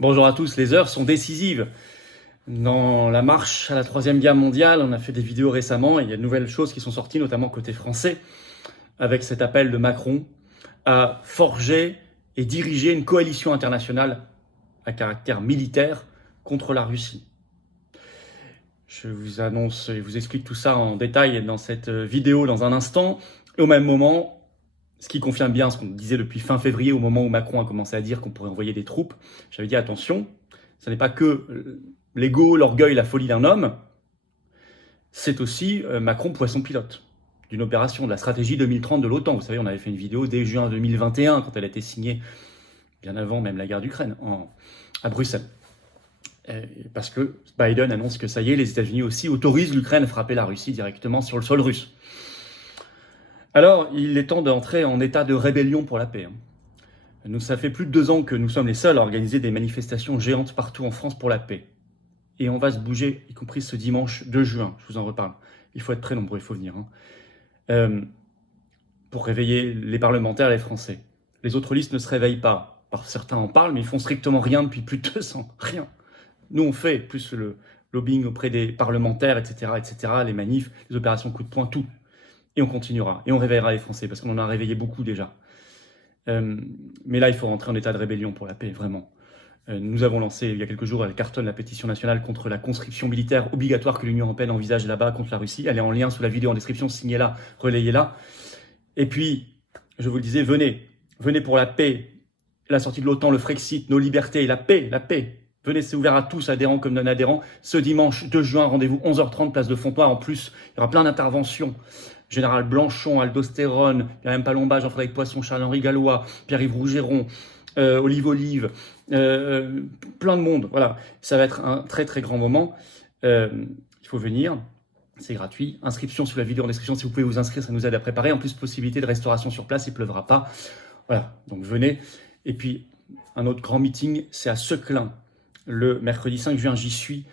Bonjour à tous, les heures sont décisives. Dans la marche à la Troisième Guerre mondiale, on a fait des vidéos récemment et il y a de nouvelles choses qui sont sorties, notamment côté français, avec cet appel de Macron à forger et diriger une coalition internationale à caractère militaire contre la Russie. Je vous annonce et vous explique tout ça en détail dans cette vidéo dans un instant. Et au même moment, ce qui confirme bien ce qu'on disait depuis fin février, au moment où Macron a commencé à dire qu'on pourrait envoyer des troupes, j'avais dit attention, ce n'est pas que l'ego, l'orgueil, la folie d'un homme, c'est aussi Macron poisson pilote d'une opération, de la stratégie 2030 de l'OTAN. Vous savez, on avait fait une vidéo dès juin 2021, quand elle a été signée, bien avant même la guerre d'Ukraine, à Bruxelles. Parce que Biden annonce que ça y est, les États-Unis aussi autorisent l'Ukraine à frapper la Russie directement sur le sol russe. Alors, il est temps d'entrer en état de rébellion pour la paix. Nous, ça fait plus de 2 ans que nous sommes les seuls à organiser des manifestations géantes partout en France pour la paix. Et on va se bouger, y compris ce dimanche 2 juin, je vous en reparle. Il faut être très nombreux, il faut venir. Pour réveiller les parlementaires et les Français. Les autres listes ne se réveillent pas. Alors, certains en parlent, mais ils font strictement rien depuis plus de 2 ans. Rien. Nous, on fait plus le lobbying auprès des parlementaires, etc., les manifs, les opérations coup de poing, tout. Et on continuera. Et on réveillera les Français, parce qu'on en a réveillé beaucoup déjà. Mais là, il faut rentrer en état de rébellion pour la paix, vraiment. Nous avons lancé, il y a quelques jours, elle cartonne la pétition nationale contre la conscription militaire obligatoire que l'Union européenne envisage là-bas contre la Russie. Elle est en lien sous la vidéo en description, signez-la, relayez-la. Et puis, je vous le disais, venez pour la paix, la sortie de l'OTAN, le Frexit, nos libertés, la paix. Venez, c'est ouvert à tous, adhérents comme non-adhérents. Ce dimanche 2 juin, rendez-vous 11h30, place de Fontoir. En plus, il y aura plein d'interventions. Général Blanchon, Aldostérone, Myriam Palomba, Jean-Frédéric Poisson, Charles-Henri Gallois, Pierre-Yves Rougeron, Olive, plein de monde. Voilà, ça va être un très très grand moment. Il faut venir, c'est gratuit. Inscription sous la vidéo en description, si vous pouvez vous inscrire, ça nous aide à préparer. En plus, possibilité de restauration sur place, il ne pleuvra pas. Voilà, donc venez. Et puis, un autre grand meeting, c'est à Seclin, le mercredi 5 juin, j'y suis.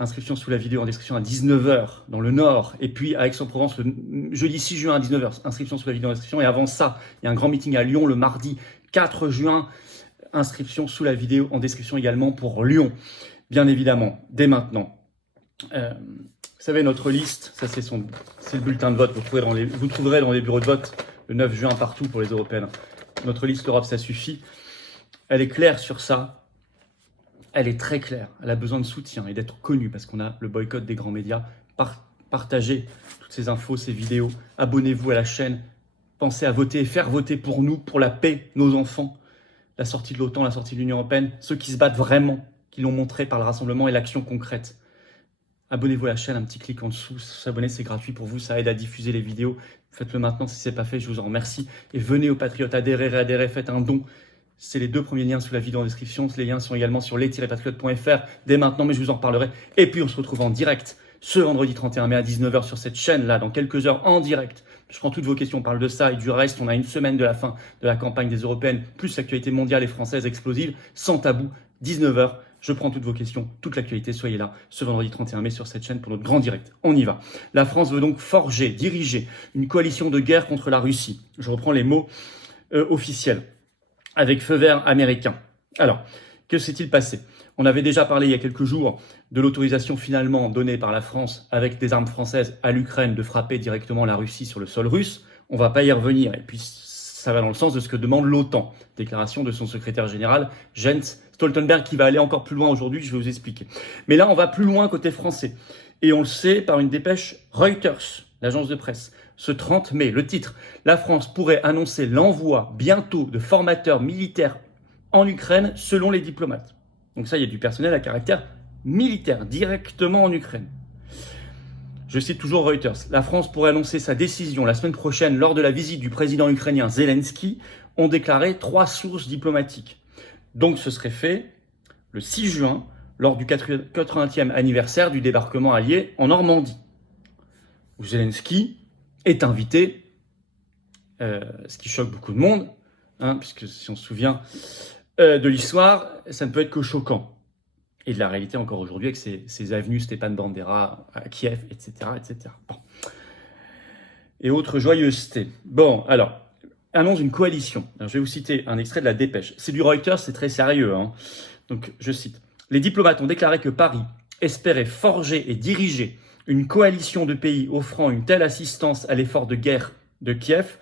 Inscription sous la vidéo en description à 19h dans le Nord. Et puis à Aix-en-Provence le jeudi 6 juin à 19h. Inscription sous la vidéo en description. Et avant ça, il y a un grand meeting à Lyon le mardi 4 juin. Inscription sous la vidéo en description également pour Lyon. Bien évidemment, dès maintenant. Vous savez, notre liste, ça c'est le bulletin de vote. Vous trouverez dans les bureaux de vote le 9 juin partout pour les européennes. Notre liste Europe, ça suffit. Elle est claire sur ça. Elle est très claire, elle a besoin de soutien et d'être connue parce qu'on a le boycott des grands médias. Partagez toutes ces infos, ces vidéos, abonnez-vous à la chaîne, pensez à voter, faire voter pour nous, pour la paix, nos enfants, la sortie de l'OTAN, la sortie de l'Union européenne, ceux qui se battent vraiment, qui l'ont montré par le rassemblement et l'action concrète. Abonnez-vous à la chaîne, un petit clic en dessous, s'abonner c'est gratuit pour vous, ça aide à diffuser les vidéos. Faites-le maintenant si ce n'est pas fait, je vous en remercie. Et venez aux Patriotes, adhérez, faites un don. C'est les 2 premiers liens sous la vidéo en description. Les liens sont également sur les-patriotes.fr dès maintenant, mais je vous en reparlerai. Et puis on se retrouve en direct ce vendredi 31 mai à 19h sur cette chaîne-là, dans quelques heures en direct. Je prends toutes vos questions, on parle de ça et du reste. On a une semaine de la fin de la campagne des Européennes, plus l'actualité mondiale et française explosive, sans tabou, 19h. Je prends toutes vos questions, toute l'actualité, soyez là ce vendredi 31 mai sur cette chaîne pour notre grand direct. On y va. La France veut donc forger, diriger une coalition de guerre contre la Russie. Je reprends les mots officiels. Avec feu vert américain. Alors, que s'est-il passé? On avait déjà parlé il y a quelques jours de l'autorisation finalement donnée par la France avec des armes françaises à l'Ukraine de frapper directement la Russie sur le sol russe. On ne va pas y revenir. Et puis, ça va dans le sens de ce que demande l'OTAN. Déclaration de son secrétaire général, Jens Stoltenberg, qui va aller encore plus loin aujourd'hui, je vais vous expliquer. Mais là, on va plus loin côté français. Et on le sait par une dépêche Reuters, l'agence de presse. Ce 30 mai, le titre, la France pourrait annoncer l'envoi bientôt de formateurs militaires en Ukraine selon les diplomates. Donc ça, il y a du personnel à caractère militaire directement en Ukraine. Je cite toujours Reuters. La France pourrait annoncer sa décision la semaine prochaine lors de la visite du président ukrainien Zelensky, ont déclaré 3 sources diplomatiques. Donc ce serait fait le 6 juin, lors du 80e anniversaire du débarquement allié en Normandie, où Zelensky est invité, ce qui choque beaucoup de monde, puisque si on se souvient de l'histoire, ça ne peut être que choquant. Et de la réalité encore aujourd'hui avec ces avenues Stepan Bandera à Kiev, etc. Bon. Et autres joyeusetés. Bon, alors, annonce d'une coalition. Alors, je vais vous citer un extrait de la dépêche. C'est du Reuters, c'est très sérieux. Donc, je cite. Les diplomates ont déclaré que Paris espérait forger et diriger une coalition de pays offrant une telle assistance à l'effort de guerre de Kiev,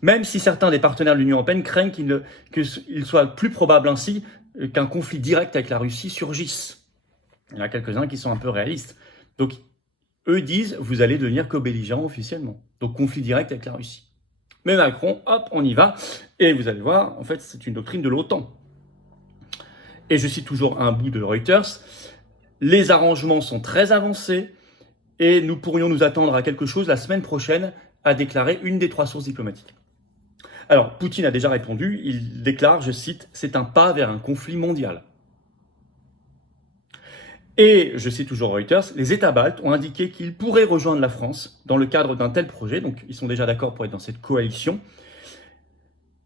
même si certains des partenaires de l'Union européenne craignent qu'il soit plus probable ainsi qu'un conflit direct avec la Russie surgisse. Il y en a quelques-uns qui sont un peu réalistes. Donc, eux disent, vous allez devenir co-belligérant officiellement. Donc, conflit direct avec la Russie. Mais Macron, hop, on y va. Et vous allez voir, en fait, c'est une doctrine de l'OTAN. Et je cite toujours un bout de Reuters. Les arrangements sont très avancés et nous pourrions nous attendre à quelque chose la semaine prochaine, a déclaré une des 3 sources diplomatiques. Alors, Poutine a déjà répondu. Il déclare, je cite, « C'est un pas vers un conflit mondial ». Et, je cite toujours Reuters, les États baltes ont indiqué qu'ils pourraient rejoindre la France dans le cadre d'un tel projet, donc ils sont déjà d'accord pour être dans cette coalition,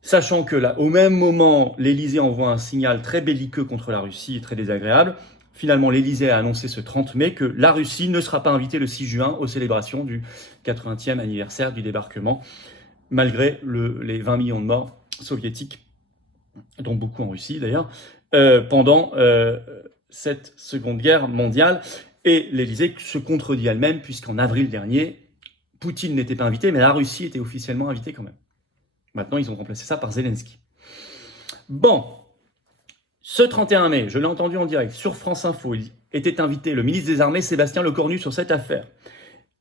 sachant que là, au même moment, l'Élysée envoie un signal très belliqueux contre la Russie et très désagréable. Finalement, l'Élysée a annoncé ce 30 mai que la Russie ne sera pas invitée le 6 juin aux célébrations du 80e anniversaire du débarquement, malgré les 20 millions de morts soviétiques, dont beaucoup en Russie d'ailleurs, pendant cette Seconde Guerre mondiale. Et l'Élysée se contredit elle-même, puisqu'en avril dernier, Poutine n'était pas invité, mais la Russie était officiellement invitée quand même. Maintenant, ils ont remplacé ça par Zelensky. Bon, ce 31 mai, je l'ai entendu en direct sur France Info, il était invité le ministre des Armées Sébastien Lecornu sur cette affaire.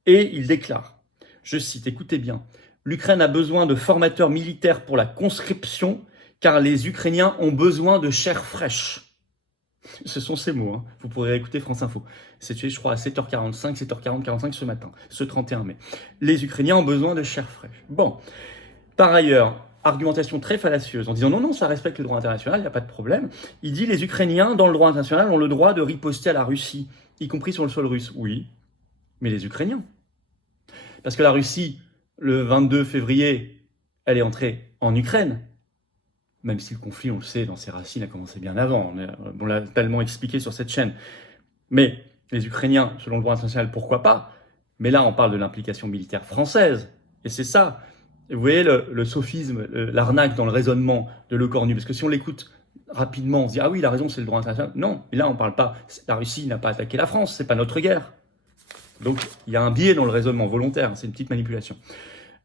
Et il déclare, je cite, écoutez bien, l'Ukraine a besoin de formateurs militaires pour la conscription, car les Ukrainiens ont besoin de chair fraîche. Ce sont ces mots, hein. Vous pourrez écouter France Info. C'était, je crois, à 7h45, 7h45 ce matin, ce 31 mai. Les Ukrainiens ont besoin de chair fraîche. Bon, par ailleurs, argumentation très fallacieuse, en disant non, ça respecte le droit international, il n'y a pas de problème. Il dit les Ukrainiens, dans le droit international, ont le droit de riposter à la Russie, y compris sur le sol russe. Oui, mais les Ukrainiens. Parce que la Russie, le 22 février, elle est entrée en Ukraine, même si le conflit, on le sait, dans ses racines, a commencé bien avant. On l'a tellement expliqué sur cette chaîne. Mais les Ukrainiens, selon le droit international, pourquoi pas? Mais là, on parle de l'implication militaire française. Et c'est ça. Et vous voyez le sophisme, l'arnaque dans le raisonnement de Lecornu. Parce que si on l'écoute rapidement, on se dit « Ah oui, il a raison, c'est le droit international ». Non, mais là, on ne parle pas. La Russie n'a pas attaqué la France, c'est pas notre guerre. Donc, il y a un biais dans le raisonnement volontaire. C'est une petite manipulation.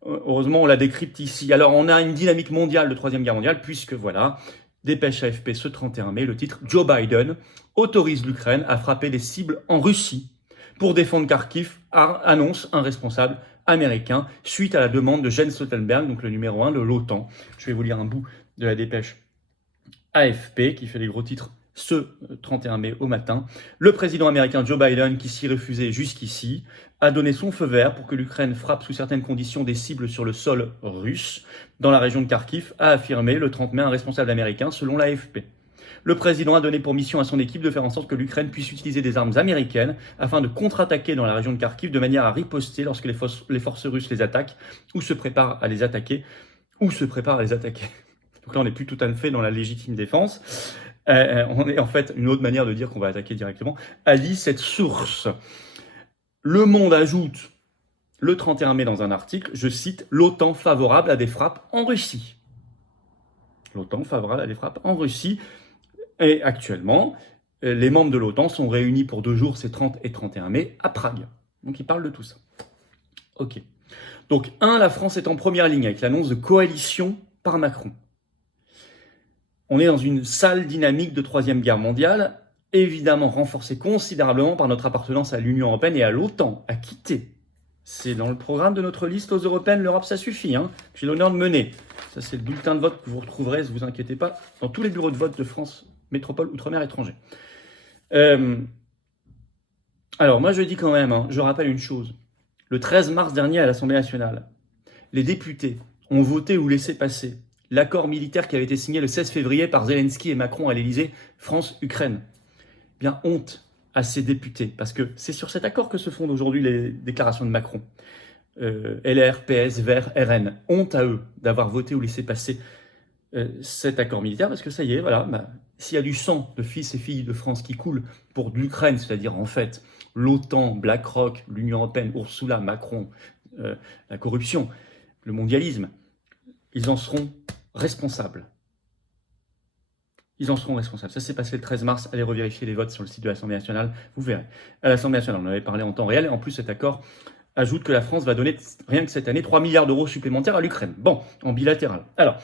Heureusement, on la décrypte ici. Alors, on a une dynamique mondiale de Troisième Guerre mondiale, puisque voilà, dépêche AFP ce 31 mai, le titre « Joe Biden autorise l'Ukraine à frapper des cibles en Russie pour défendre Kharkiv, annonce un responsable américain, suite à la demande de Jens Stoltenberg, donc le numéro 1 de l'OTAN ». Je vais vous lire un bout de la dépêche AFP, qui fait les gros titres ce 31 mai au matin. Le président américain Joe Biden, qui s'y refusait jusqu'ici, a donné son feu vert pour que l'Ukraine frappe sous certaines conditions des cibles sur le sol russe. Dans la région de Kharkiv, a affirmé le 30 mai un responsable américain selon l'AFP. Le président a donné pour mission à son équipe de faire en sorte que l'Ukraine puisse utiliser des armes américaines afin de contre-attaquer dans la région de Kharkiv de manière à riposter lorsque les forces russes les attaquent ou se préparent à les attaquer. Donc là, on n'est plus tout à fait dans la légitime défense. On est en fait une autre manière de dire qu'on va attaquer directement, a dit cette source. Le Monde ajoute le 31 mai dans un article, je cite, « L'OTAN favorable à des frappes en Russie ». L'OTAN favorable à des frappes en Russie. Et actuellement, les membres de l'OTAN sont réunis pour 2 jours, c'est 30 et 31 mai, à Prague. Donc ils parlent de tout ça. Ok. Donc la France est en première ligne avec l'annonce de coalition par Macron. On est dans une sale dynamique de Troisième Guerre mondiale, évidemment renforcée considérablement par notre appartenance à l'Union européenne et à l'OTAN, à quitter. C'est dans le programme de notre liste aux européennes, l'Europe ça suffit, hein. J'ai l'honneur de mener. Ça c'est le bulletin de vote que vous retrouverez, ne vous inquiétez pas, dans tous les bureaux de vote de France, métropole, outre-mer, étranger. Alors moi je dis quand même, je rappelle une chose. Le 13 mars dernier à l'Assemblée nationale, les députés ont voté ou laissé passer l'accord militaire qui avait été signé le 16 février par Zelensky et Macron à l'Élysée, France-Ukraine. Bien, honte à ces députés, parce que c'est sur cet accord que se fondent aujourd'hui les déclarations de Macron. LR, PS, Verts, RN. Honte à eux d'avoir voté ou laissé passer cet accord militaire, parce que ça y est, voilà, s'il y a du sang de fils et filles de France qui coule pour l'Ukraine, c'est-à-dire en fait l'OTAN, BlackRock, l'Union européenne, Ursula, Macron, la corruption, le mondialisme, ils en seront responsables. ils en seront responsables. Ça s'est passé le 13 mars. Allez revérifier les votes sur le site de l'Assemblée nationale. Vous verrez. À l'Assemblée nationale, on en avait parlé en temps réel. Et en plus, cet accord ajoute que la France va donner, rien que cette année, 3 milliards d'euros supplémentaires à l'Ukraine. Bon, en bilatéral. Alors,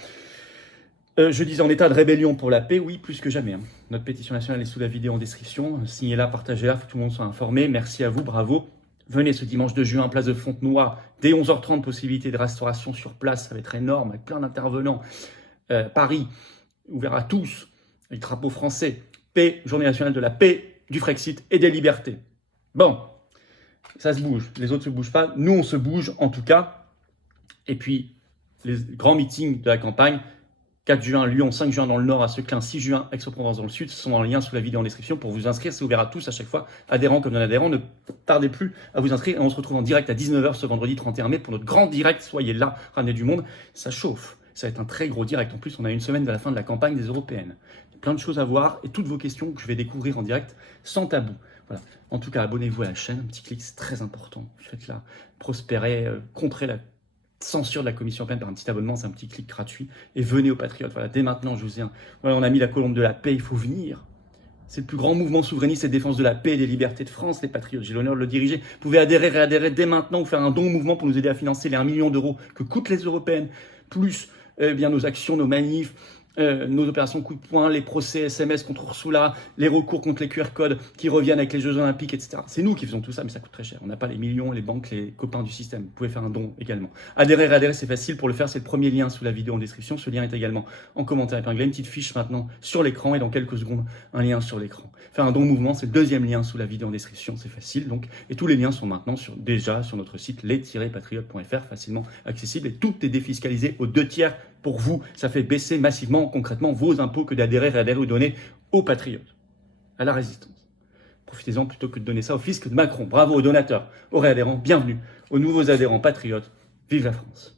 je disais en état de rébellion pour la paix, oui, plus que jamais. Notre pétition nationale est sous la vidéo en description. Signez-la, partagez-la, faut que tout le monde soit informé. Merci à vous, bravo. Venez ce dimanche 2 juin, place de Fontenoy, dès 11h30, possibilité de restauration sur place, ça va être énorme, avec plein d'intervenants. Paris, ouvert à tous, avec drapeau français, paix, journée nationale de la paix, du Frexit et des libertés. Bon, ça se bouge, les autres ne se bougent pas, nous on se bouge en tout cas. Et puis, les grands meetings de la campagne, 4 juin à Lyon, 5 juin dans le Nord, à Seclin, 6 juin Aix-en-Provence dans le Sud, ce sont en lien sous la vidéo en description pour vous inscrire. C'est ouvert à tous à chaque fois, adhérents comme non-adhérents. Ne tardez plus à vous inscrire et on se retrouve en direct à 19h ce vendredi 31 mai pour notre grand direct. Soyez là, ramenez du monde, ça chauffe. Ça va être un très gros direct. En plus, on a une semaine de la fin de la campagne des européennes. Il y a plein de choses à voir et toutes vos questions que je vais découvrir en direct sans tabou. Voilà. En tout cas, abonnez-vous à la chaîne. Un petit clic, c'est très important. Faites-la prospérer, contrez la censure de la Commission européenne par un petit abonnement, c'est un petit clic gratuit. Et venez aux Patriotes. Voilà, dès maintenant, je vous ai voilà, on a mis la colombe de la paix, il faut venir. C'est le plus grand mouvement souverainiste et de défense de la paix et des libertés de France, les Patriotes. J'ai l'honneur de le diriger. Vous pouvez adhérer, réadhérer dès maintenant ou faire un don au mouvement pour nous aider à financer les 1 million d'euros que coûtent les européennes, plus bien nos actions, nos manifs, nos opérations coup de poing, les procès SMS contre Ursula, les recours contre les QR codes qui reviennent avec les Jeux Olympiques, etc. C'est nous qui faisons tout ça, mais ça coûte très cher. On n'a pas les millions, les banques, les copains du système. Vous pouvez faire un don également. Adhérer, réadhérer, c'est facile. Pour le faire, c'est le premier lien sous la vidéo en description. Ce lien est également en commentaire épinglé. Une petite fiche maintenant sur l'écran et dans quelques secondes, un lien sur l'écran. Faire un don au mouvement, c'est le deuxième lien sous la vidéo en description. C'est facile. Donc, et tous les liens sont maintenant déjà sur notre site les-patriotes.fr, facilement accessible. Et tout est défiscalisé aux 2/3 pour vous. Ça fait baisser massivement, concrètement, vos impôts que d'adhérer, réadhérer ou donner aux patriotes, à la résistance. Profitez-en plutôt que de donner ça au fisc de Macron. Bravo aux donateurs, aux réadhérents, bienvenue aux nouveaux adhérents patriotes. Vive la France!